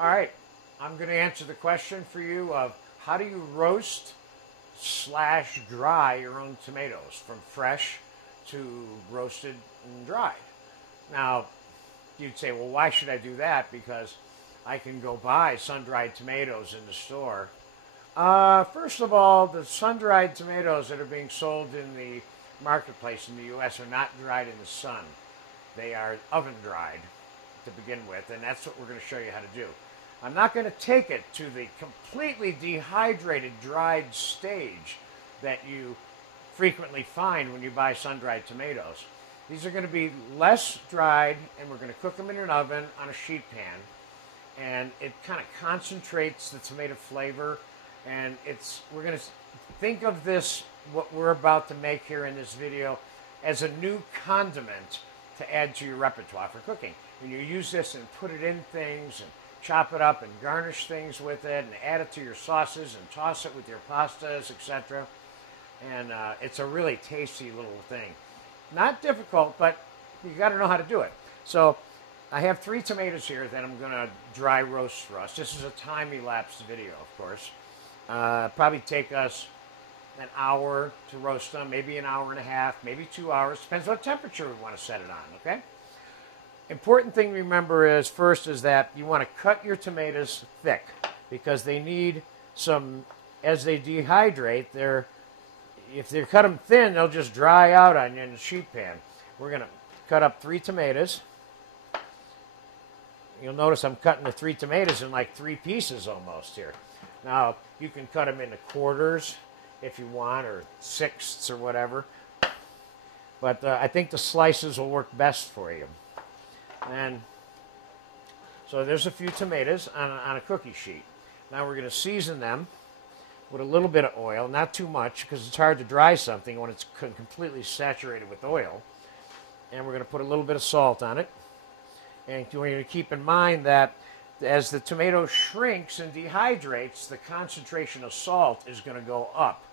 All right, I'm going to answer the question for you of how do you roast slash dry your own tomatoes from fresh to roasted and dried. Now, you'd say, well, why should I do that? Because I can go buy sun-dried tomatoes in the store. First of all, the sun-dried tomatoes that are being sold in the marketplace in the U.S. are not dried in the sun. They are oven-dried to begin with, and that's what we're going to show you how to do. I'm not going to take it to the completely dehydrated, dried stage that you frequently find when you buy sun-dried tomatoes. These are going to be less dried, and we're going to cook them in an oven on a sheet pan. And it kind of concentrates the tomato flavor. And we're going to think of this, what we're about to make here in this video, as a new condiment to add to your repertoire for cooking. And you use this and put it in things and chop it up and garnish things with it and add it to your sauces and toss it with your pastas, etc. And it's a really tasty little thing. Not difficult, but you got to know how to do it. So I have 3 tomatoes here that I'm going to dry roast for us. This is a time-elapsed video, of course. Probably take us an hour to roast them, maybe an hour and a half, maybe 2 hours. Depends what temperature we want to set it on, okay? Important thing to remember is, first, is that you want to cut your tomatoes thick because they need some, as they dehydrate, if they cut them thin, they'll just dry out on you in the sheet pan. We're going to cut up 3 tomatoes. You'll notice I'm cutting the 3 tomatoes in like 3 pieces almost here. Now, you can cut them into quarters if you want, or sixths or whatever. But I think the slices will work best for you. And so there's a few tomatoes on a cookie sheet. Now we're going to season them with a little bit of oil, not too much, because it's hard to dry something when it's completely saturated with oil. And we're going to put a little bit of salt on it. And you're going to keep in mind that as the tomato shrinks and dehydrates, the concentration of salt is going to go up.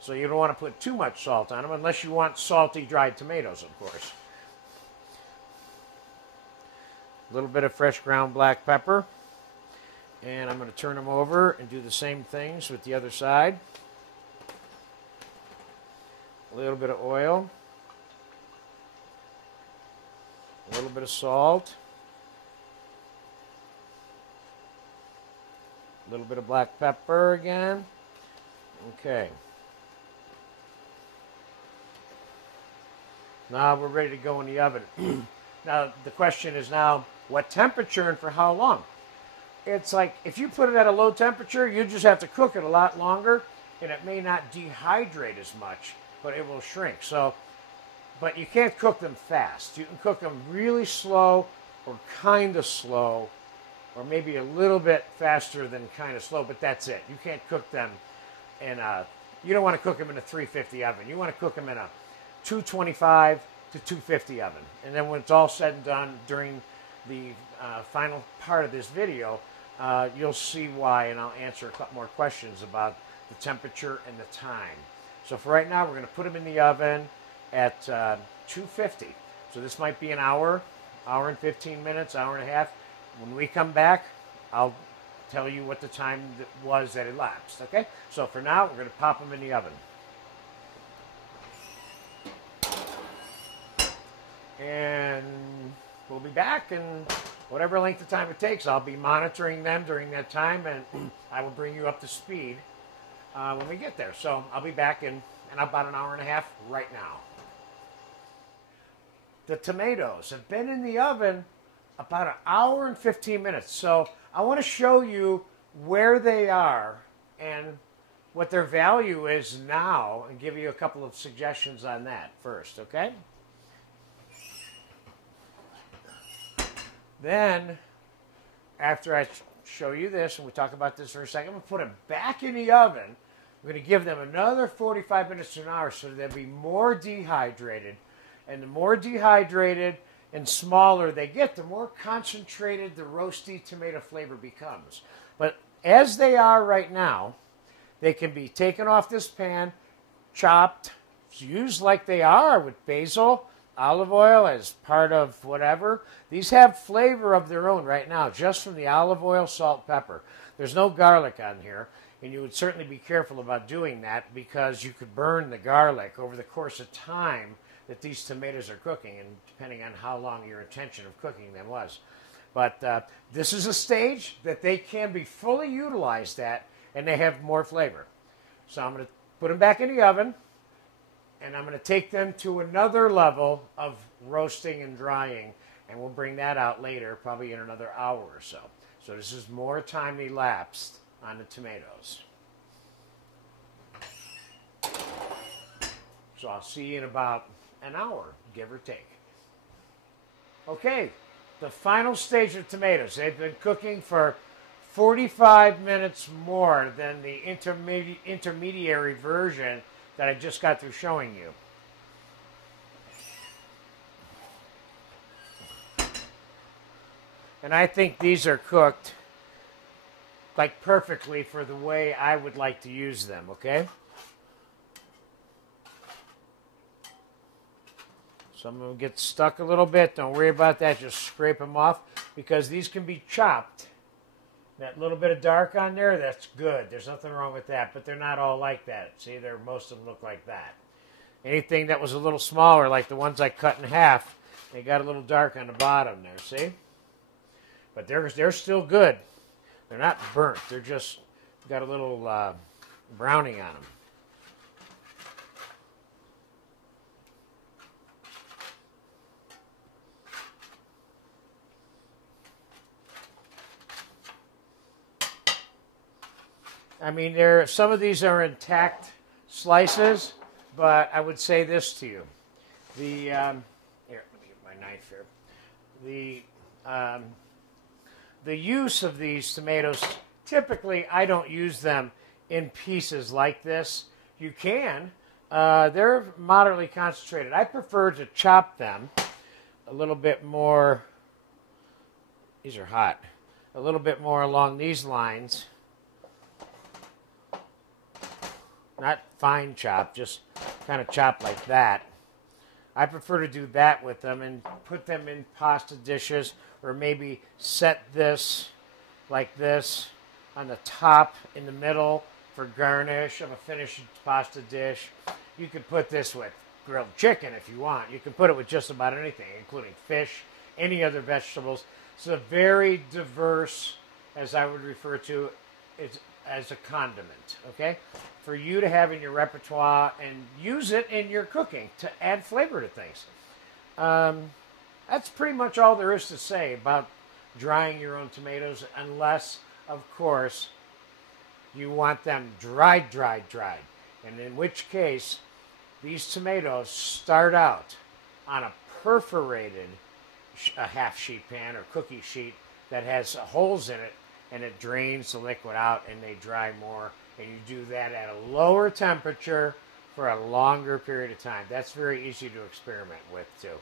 So you don't want to put too much salt on them, unless you want salty dried tomatoes, of course. A little bit of fresh ground black pepper. And I'm going to turn them over and do the same things with the other side. A little bit of oil. A little bit of salt. A little bit of black pepper again. Okay. Now we're ready to go in the oven. Now the question is now, what temperature and for how long? It's like, if you put it at a low temperature, you just have to cook it a lot longer, and it may not dehydrate as much, but it will shrink. So, but you can't cook them fast. You can cook them really slow or kind of slow, or maybe a little bit faster than kind of slow, but that's it. You can't cook them in you don't want to cook them in a 350 oven. You want to cook them in a 225 to 250 oven. And then when it's all said and done during the final part of this video, you'll see why, and I'll answer a couple more questions about the temperature and the time. So for right now, we're going to put them in the oven at 250. So this might be an hour, hour and 15 minutes, hour and a half. When we come back, I'll tell you what the time was that elapsed, okay? So for now, we're going to pop them in the oven. And we'll be back, and whatever length of time it takes, I'll be monitoring them during that time, and I will bring you up to speed when we get there. So I'll be back in about an hour and a half right now. The tomatoes have been in the oven about an hour and 15 minutes. So I want to show you where they are and what their value is now, and give you a couple of suggestions on that first, okay? Then, after I show you this, and we talk about this for a second, I'm going to put them back in the oven. We're going to give them another 45 minutes to an hour so they'll be more dehydrated. And the more dehydrated and smaller they get, the more concentrated the roasty tomato flavor becomes. But as they are right now, they can be taken off this pan, chopped, used like they are with basil, olive oil as part of whatever. These have flavor of their own right now, just from the olive oil, salt, pepper. There's no garlic on here, and you would certainly be careful about doing that because you could burn the garlic over the course of time that these tomatoes are cooking, and depending on how long your intention of cooking them was. But this is a stage that they can be fully utilized at, and they have more flavor. So I'm going to put them back in the oven, and I'm going to take them to another level of roasting and drying, and we'll bring that out later, probably in another hour or so. So this is more time elapsed on the tomatoes. So I'll see you in about an hour, give or take. Okay, the final stage of tomatoes. They've been cooking for 45 minutes more than the intermediary version that I just got through showing you. And I think these are cooked like perfectly for the way I would like to use them, okay? Some of them get stuck a little bit. Don't worry about that. Just scrape them off because these can be chopped. That little bit of dark on there, that's good. There's nothing wrong with that, but they're not all like that. See, most of them look like that. Anything that was a little smaller, like the ones I cut in half, they got a little dark on the bottom there, see? But they're still good. They're not burnt. They're just got a little browning on them. I mean, some of these are intact slices, but I would say this to you. Here, let me get my knife here. The use of these tomatoes, typically I don't use them in pieces like this. You can. They're moderately concentrated. I prefer to chop them a little bit more. These are hot. A little bit more along these lines. Not fine chop, just kind of chop like that. I prefer to do that with them and put them in pasta dishes, or maybe set this like this on the top in the middle for garnish of a finished pasta dish. You could put this with grilled chicken if you want. You can put it with just about anything, including fish, any other vegetables. It's a very diverse, as I would refer to it, as a condiment, okay? For you to have in your repertoire and use it in your cooking to add flavor to things. That's pretty much all there is to say about drying your own tomatoes, unless, of course, you want them dried. And in which case, these tomatoes start out on a perforated half sheet pan or cookie sheet that has holes in it, and it drains the liquid out and they dry more. And you do that at a lower temperature for a longer period of time. That's very easy to experiment with too.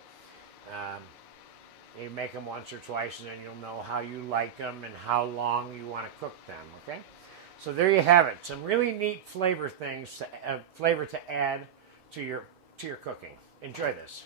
You make them once or twice and then you'll know how you like them and how long you want to cook them, okay? So there you have it. Some really neat flavor things, flavor to add to your cooking. Enjoy this.